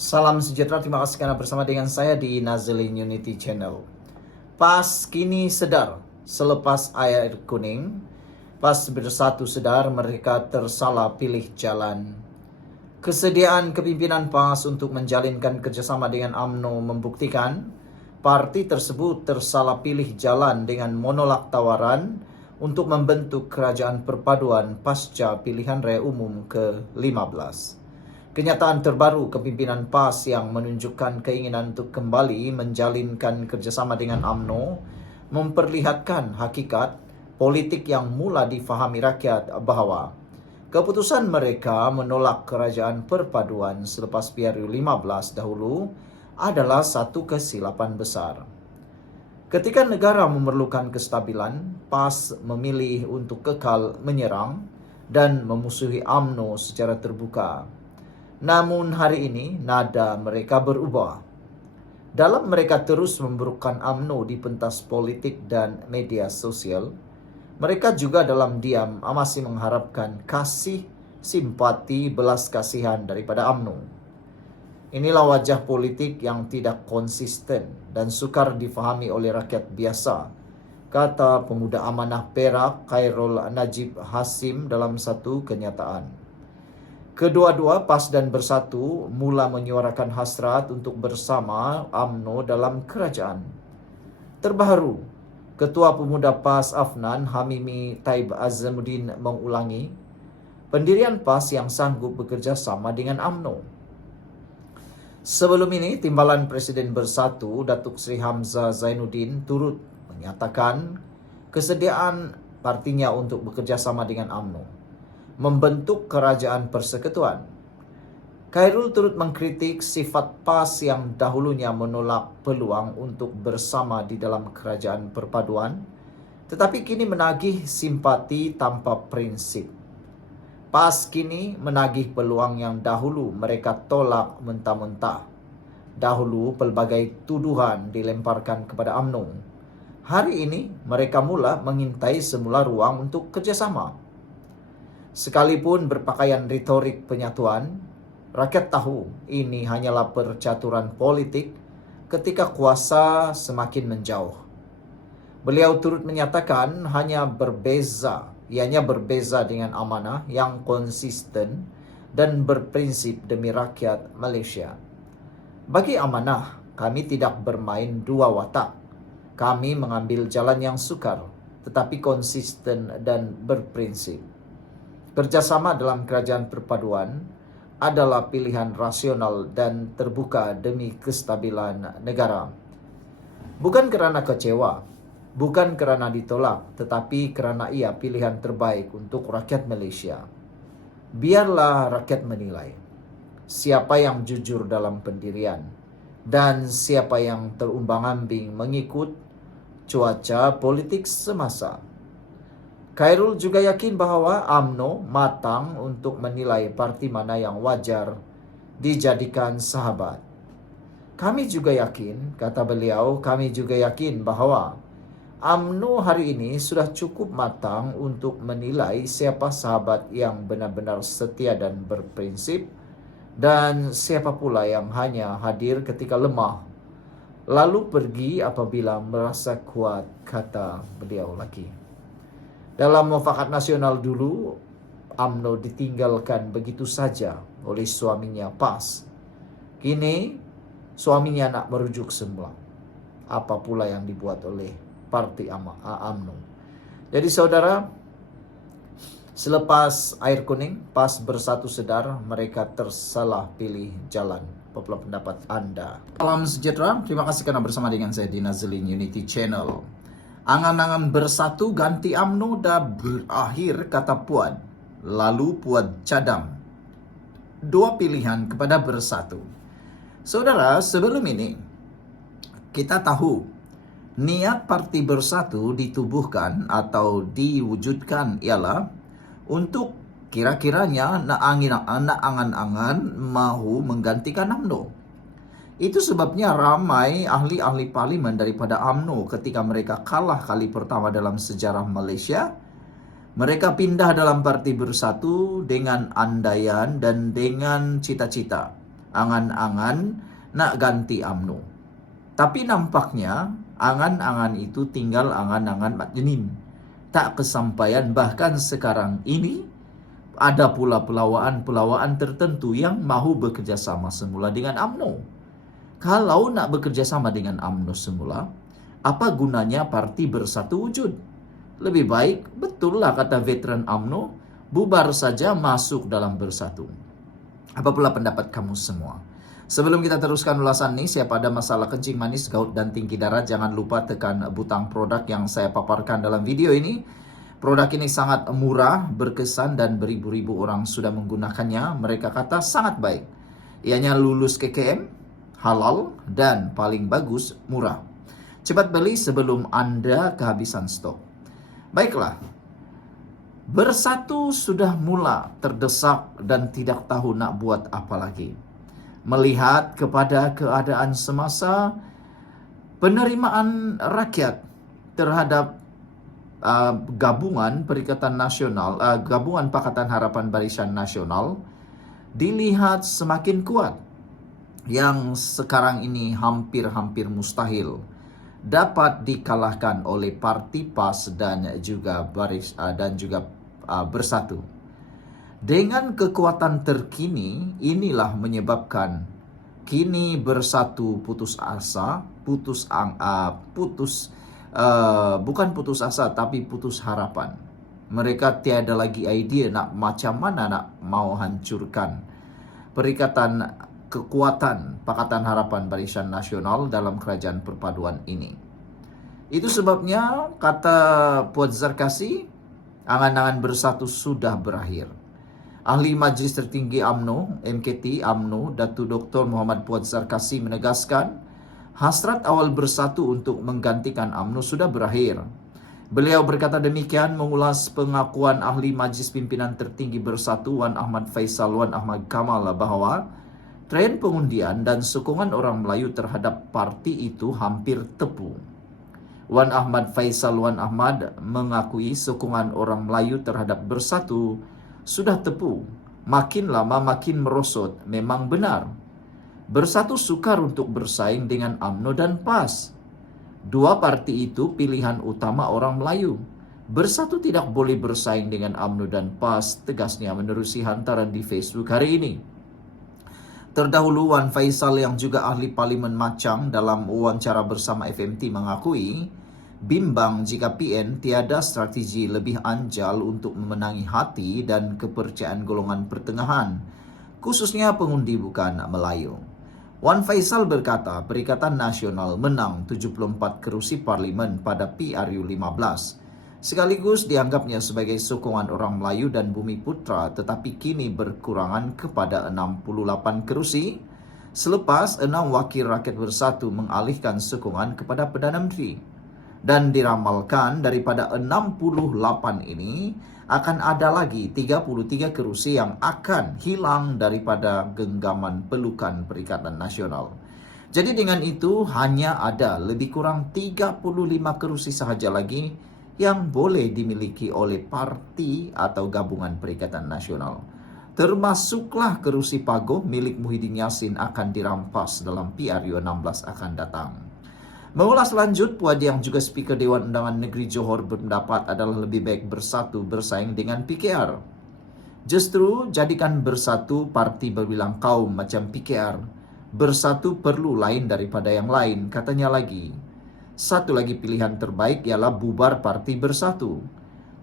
Salam sejahtera, terima kasih karena bersama dengan saya di Nazilin Unity Channel. PAS kini sedar, selepas air kuning, PAS bersatu sedar mereka tersalah pilih jalan. Kesediaan kepimpinan PAS untuk menjalinkan kerjasama dengan UMNO membuktikan parti tersebut tersalah pilih jalan dengan menolak tawaran untuk membentuk kerajaan perpaduan pasca pilihan raya umum ke-15. Kenyataan terbaru kepimpinan PAS yang menunjukkan keinginan untuk kembali menjalinkan kerjasama dengan UMNO memperlihatkan hakikat politik yang mula difahami rakyat bahwa keputusan mereka menolak kerajaan perpaduan selepas PRU 15 dahulu adalah satu kesilapan besar. Ketika negara memerlukan kestabilan, PAS memilih untuk kekal menyerang dan memusuhi UMNO secara terbuka. Namun hari ini nada mereka berubah. Dalam mereka terus memburukkan UMNO di pentas politik dan media sosial, mereka juga dalam diam masih mengharapkan kasih, simpati, belas kasihan daripada UMNO. Inilah wajah politik yang tidak konsisten dan sukar difahami oleh rakyat biasa, kata pemuda amanah Perak Khairul Najib Hasim dalam satu kenyataan. Kedua-dua PAS dan Bersatu mula menyuarakan hasrat untuk bersama UMNO dalam kerajaan. Terbaru, Ketua Pemuda PAS Afnan Hamimi Taib Azamuddin mengulangi pendirian PAS yang sanggup bekerja sama dengan UMNO. Sebelum ini, Timbalan Presiden Bersatu Datuk Seri Hamzah Zainuddin turut menyatakan kesediaan partinya untuk bekerja sama dengan UMNO membentuk kerajaan persekutuan. Khairul turut mengkritik sifat PAS yang dahulunya menolak peluang untuk bersama di dalam kerajaan perpaduan, tetapi kini menagih simpati tanpa prinsip. PAS kini menagih peluang yang dahulu mereka tolak mentah-mentah. Dahulu pelbagai tuduhan dilemparkan kepada UMNO. Hari ini mereka mula mengintai semula ruang untuk kerjasama. Sekalipun berpakaian retorik penyatuan, rakyat tahu ini hanyalah percaturan politik ketika kuasa semakin menjauh. Beliau turut menyatakan ianya berbeza dengan amanah yang konsisten dan berprinsip demi rakyat Malaysia. Bagi amanah, kami tidak bermain dua watak. Kami mengambil jalan yang sukar, tetapi konsisten dan berprinsip. Kerjasama dalam kerajaan perpaduan adalah pilihan rasional dan terbuka demi kestabilan negara. Bukan kerana kecewa, bukan kerana ditolak, tetapi kerana ia pilihan terbaik untuk rakyat Malaysia. Biarlah rakyat menilai siapa yang jujur dalam pendirian dan siapa yang terumbang-ambing mengikut cuaca politik semasa. Khairul juga yakin bahwa UMNO matang untuk menilai parti mana yang wajar dijadikan sahabat. Kami juga yakin, kata beliau, kami juga yakin bahwa UMNO hari ini sudah cukup matang untuk menilai siapa sahabat yang benar-benar setia dan berprinsip dan siapa pula yang hanya hadir ketika lemah lalu pergi apabila merasa kuat, kata beliau lagi. Dalam mufakat nasional dulu, UMNO ditinggalkan begitu saja oleh suaminya PAS. Kini, suaminya nak merujuk semula. Apa pula yang dibuat oleh parti UMNO. Jadi saudara, selepas air kuning, PAS Bersatu sedar mereka tersalah pilih jalan. Apa pendapat Anda? Salam sejahtera, terima kasih karena bersama dengan saya di Nazilin Unity Channel. Angan-angan Bersatu ganti UMNO dah berakhir, kata Puan. Lalu Puan cadang dua pilihan kepada Bersatu. Saudara, sebelum ini kita tahu niat Parti Bersatu ditubuhkan atau diwujudkan ialah untuk kira-kiranya nak angan-angan mahu menggantikan UMNO. Itu sebabnya ramai ahli-ahli parlimen daripada UMNO ketika mereka kalah kali pertama dalam sejarah Malaysia, mereka pindah dalam Parti Bersatu dengan andaian dan dengan cita-cita angan-angan nak ganti UMNO. Tapi nampaknya angan-angan itu tinggal angan-angan Mat Jenin. Tak kesampaian, bahkan sekarang ini ada pula pelawaan-pelawaan tertentu yang mahu bekerjasama semula dengan UMNO. Kalau nak bekerjasama dengan UMNO semula, apa gunanya parti Bersatu wujud? Lebih baik, betul lah kata veteran UMNO, bubar saja masuk dalam Bersatu. Apa pula pendapat kamu semua? Sebelum kita teruskan ulasan ini, siapa ada masalah kencing manis, gout, dan tinggi darah, jangan lupa tekan butang produk yang saya paparkan dalam video ini. Produk ini sangat murah, berkesan, dan beribu-ribu orang sudah menggunakannya. Mereka kata sangat baik. Ianya lulus KKM, halal, dan paling bagus, murah. Cepat beli sebelum Anda kehabisan stok. Baiklah, Bersatu sudah mula terdesak dan tidak tahu nak buat apa lagi. Melihat kepada keadaan semasa, penerimaan rakyat terhadap gabungan Perikatan Nasional, gabungan Pakatan Harapan Barisan Nasional dilihat semakin kuat, yang sekarang ini hampir-hampir mustahil dapat dikalahkan oleh Parti PAS dan juga Bersatu. Dengan kekuatan terkini, inilah menyebabkan kini Bersatu putus asa, bukan putus asa tapi putus harapan. Mereka tiada lagi idea nak macam mana nak mau hancurkan perikatan kekuatan Pakatan Harapan Barisan Nasional dalam kerajaan perpaduan ini. Itu sebabnya kata Puan Zarkasi, angan-angan Bersatu sudah berakhir. Ahli Majlis Tertinggi UMNO, MKT UMNO, Datuk Dr. Muhammad Puan Zarkasi menegaskan, hasrat awal Bersatu untuk menggantikan UMNO sudah berakhir. Beliau berkata demikian mengulas pengakuan ahli Majlis Pimpinan Tertinggi Bersatu Wan Ahmad Faisal Wan Ahmad Kamal bahawa tren pengundian dan sokongan orang Melayu terhadap parti itu hampir tepu. Wan Ahmad Faisal Wan Ahmad mengakui sokongan orang Melayu terhadap Bersatu sudah tepu. Makin lama makin merosot, memang benar. Bersatu sukar untuk bersaing dengan UMNO dan PAS. Dua parti itu pilihan utama orang Melayu. Bersatu tidak boleh bersaing dengan UMNO dan PAS, tegasnya menerusi hantaran di Facebook hari ini. Terdahulu Wan Faisal yang juga ahli Parlimen Macang dalam wawancara bersama FMT mengakui bimbang jika PN tiada strategi lebih anjal untuk memenangi hati dan kepercayaan golongan pertengahan, khususnya pengundi bukan Melayu. Wan Faisal berkata Perikatan Nasional menang 74 kerusi parlimen pada PRU 15. Sekaligus dianggapnya sebagai sokongan orang Melayu dan Bumi Putra, tetapi kini berkurangan kepada 68 kerusi selepas 6 wakil rakyat Bersatu mengalihkan sokongan kepada Perdana Menteri. Dan diramalkan daripada 68 ini akan ada lagi 33 kerusi yang akan hilang daripada genggaman pelukan Perikatan Nasional. Jadi dengan itu hanya ada lebih kurang 35 kerusi sahaja lagi yang boleh dimiliki oleh parti atau gabungan Perikatan Nasional. Termasuklah kerusi Pagoh milik Muhyiddin Yassin akan dirampas dalam PRU 16 akan datang. Mengulas lanjut, Puan yang juga Speaker Dewan Undangan Negeri Johor berpendapat adalah lebih baik Bersatu bersaing dengan PKR. Justru jadikan Bersatu parti berbilang kaum macam PKR. Bersatu perlu lain daripada yang lain, katanya lagi. Satu lagi pilihan terbaik ialah bubar parti Bersatu.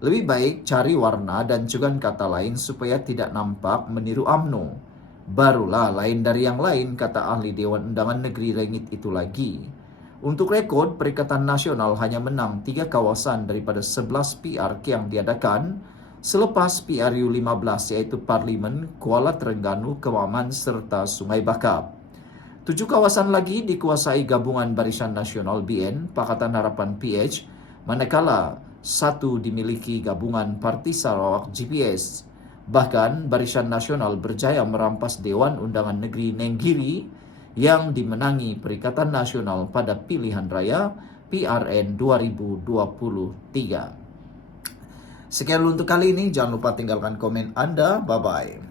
Lebih baik cari warna dan juga kata lain supaya tidak nampak meniru UMNO. Barulah lain dari yang lain, kata ahli Dewan Undangan Negeri Rengit itu lagi. Untuk rekod, Perikatan Nasional hanya menang 3 kawasan daripada 11 PRK yang diadakan selepas PRU 15 iaitu Parlimen, Kuala Terengganu, Kewaman serta Sungai Bakap. 7 kawasan lagi dikuasai gabungan Barisan Nasional BN, Pakatan Harapan PH, manakala 1 dimiliki gabungan Parti Sarawak GPS. Bahkan Barisan Nasional berjaya merampas Dewan Undangan Negeri Nenggiri yang dimenangi Perikatan Nasional pada pilihan raya PRN 2023. Sekian untuk kali ini, jangan lupa tinggalkan komen Anda. Bye-bye.